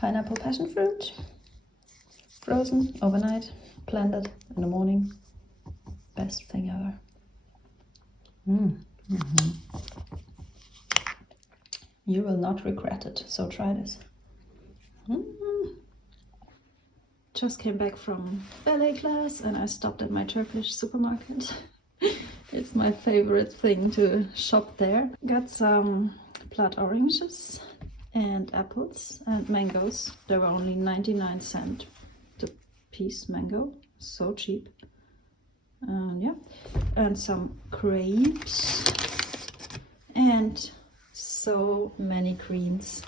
Pineapple passion fruit, frozen overnight, blended in the morning. Best thing ever. You will not regret it, so try this. Just came back from ballet class and I stopped at my Turkish supermarket. It's my favorite thing to shop there. Got some blood oranges and apples and mangoes. They were only 99 cents the piece mango, so cheap. Yeah, and some grapes and so many greens: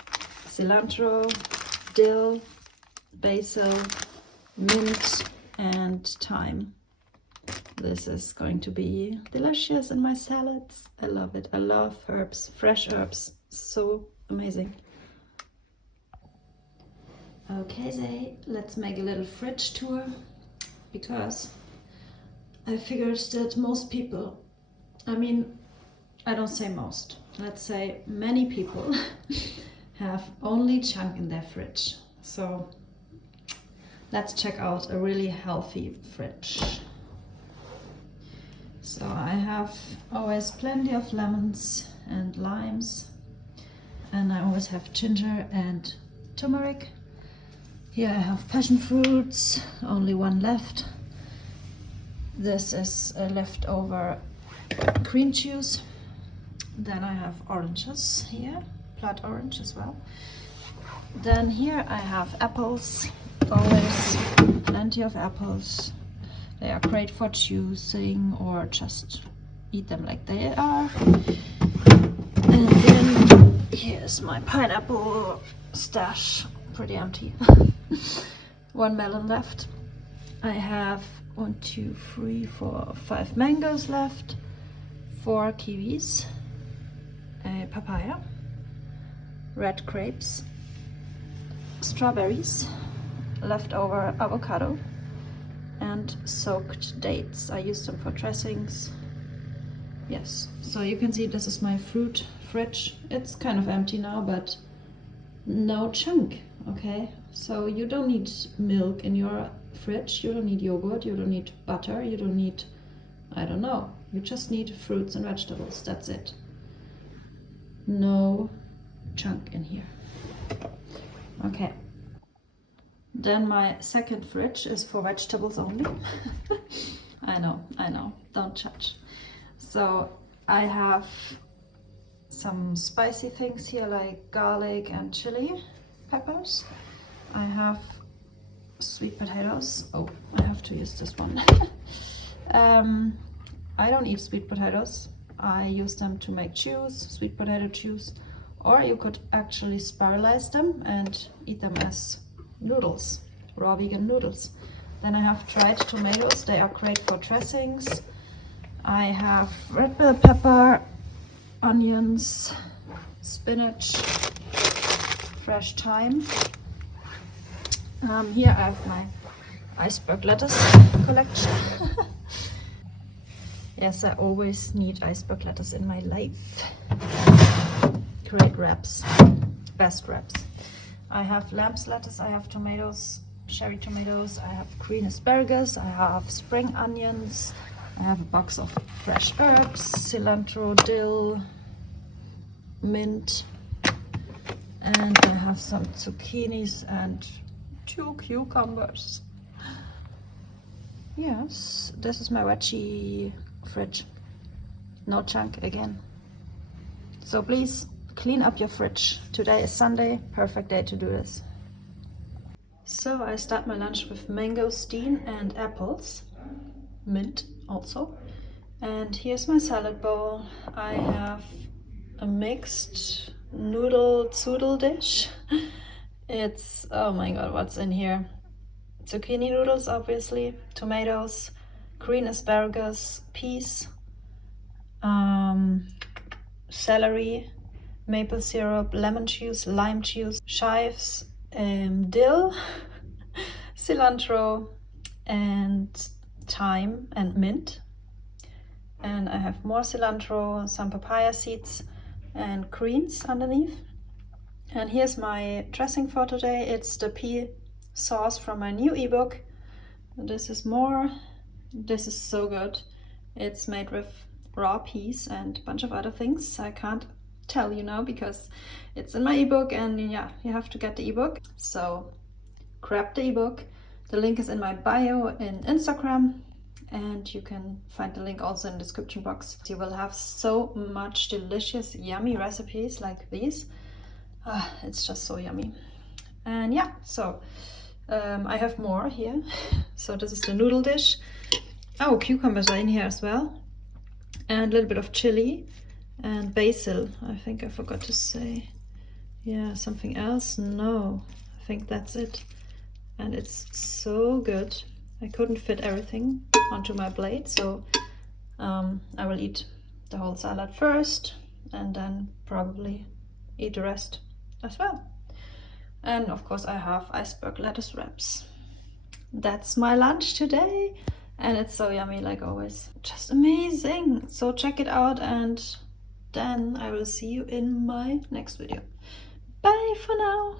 cilantro, dill, basil, mint and thyme. This is going to be delicious in my salads. I love it. I love herbs, fresh herbs, so amazing. Okay, Zay, let's make a little fridge tour, because I figured that most people, I mean, I don't say most, let's say many people have only junk in their fridge. So let's check out a really healthy fridge. So I have always plenty of lemons and limes, and I always have ginger and turmeric. Here I have passion fruits, only one left. This is a leftover green juice. Then I have oranges here, blood orange as well. Then here I have apples, always plenty of apples. They are great for juicing or just eat them like they are. And then here's my pineapple stash, pretty empty. One melon left. I have 1, 2, 3, 4, 5 mangoes left, 4 kiwis, a papaya, red grapes, strawberries, leftover avocado, and soaked dates. I use them for dressings. Yes, so you can see this is my fruit fridge. It's kind of empty now, but no junk, okay? So you don't need milk in your fridge, you don't need yogurt, you don't need butter, you don't need, I don't know, you just need fruits and vegetables, that's it. No junk in here. Okay. Then my second fridge is for vegetables only. I know, don't judge. So I have some spicy things here like garlic and chili peppers. I have sweet potatoes. Oh, I have to use this one. I don't eat sweet potatoes. I use them to make juice, sweet potato juice, or you could actually spiralize them and eat them as noodles, raw vegan noodles. Then I have dried tomatoes. They are great for dressings. I have red bell pepper, onions, spinach, fresh thyme. Here I have my iceberg lettuce collection. Yes, I always need iceberg lettuce in my life. Great wraps, best wraps. I have lamb's lettuce, I have tomatoes, cherry tomatoes, I have green asparagus, I have spring onions, I have a box of fresh herbs, cilantro, dill, mint, and I have some zucchinis and 2 cucumbers. Yes, this is my veggie fridge. No junk again. So please clean up your fridge. Today is Sunday, perfect day to do this. So I start my lunch with mangosteen and apples, mint also. And here's my salad bowl. I have a mixed noodle zoodle dish. It's, oh my god, what's in here? Zucchini noodles, obviously, tomatoes, green asparagus, peas, celery, maple syrup, lemon juice, lime juice, chives, dill, cilantro, and thyme and mint. And I have more cilantro, some papaya seeds and greens underneath. And here's my dressing for today. It's the pea sauce from my new ebook. This is so good. It's made with raw peas and a bunch of other things. I can't tell you now because it's in my ebook, and yeah, you have to get the ebook. So grab the ebook. The link is in my bio in Instagram, and you can find the link also in the description box. You will have so much delicious, yummy recipes like these. It's just so yummy. And yeah, so I have more here. So this is the noodle dish. Oh, cucumbers are in here as well, and a little bit of chili and basil. I think I forgot to say, yeah, something else. No, I think that's it. And it's so good. I couldn't fit everything onto my plate, so I will eat the whole salad first and then probably eat the rest as well. And of course I have iceberg lettuce wraps. That's my lunch today, and it's so yummy like always. Just amazing. So check it out, and then I will see you in my next video. Bye for now.